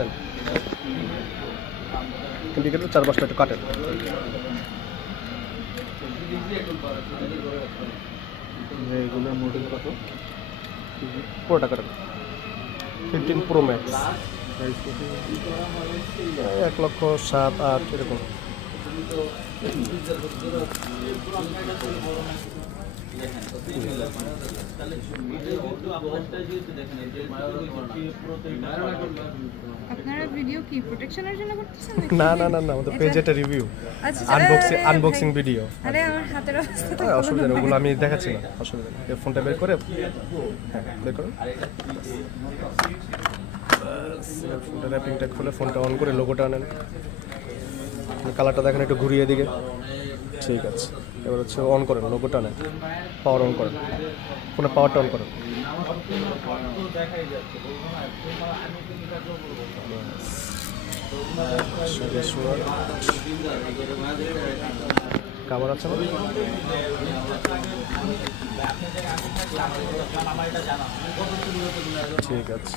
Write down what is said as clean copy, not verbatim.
নেন ইন্ডিকেটর 4-5টা একটু কাটেন। এগুলোর মডেল কত? পুরোটা কাটেন। 15 Pro Max প্রাইস কত? 1,07,8 এরকম। আপনারা ভিডিও কি প্রোটেকশনের জন্য করতেছেন না না না না, আমাদের পেজে একটা রিভিউ, আচ্ছা আনবক্সিং ভিডিও। আরে আমার হাতের অবস্থা তো অসুবিধা নেই, ওগুলো আমি দেখাচ্ছি না, অসুবিধা নেই। এই ফোনটা বের করে, হ্যাঁ বের করুন। ফোনটা র্যাপিংটা খুলে ফোনটা অন করে লোগোটা আনেন, কালারটা দেখেন একটু ঘুরিয়ে দিকে, ঠিক আছে। এবার হচ্ছে অন করেন, লোগোটা নেন, পাওয়ার অন করেন, ফোনের পাওয়ারটা অন করেন। কাভার আছে না? ঠিক আছে।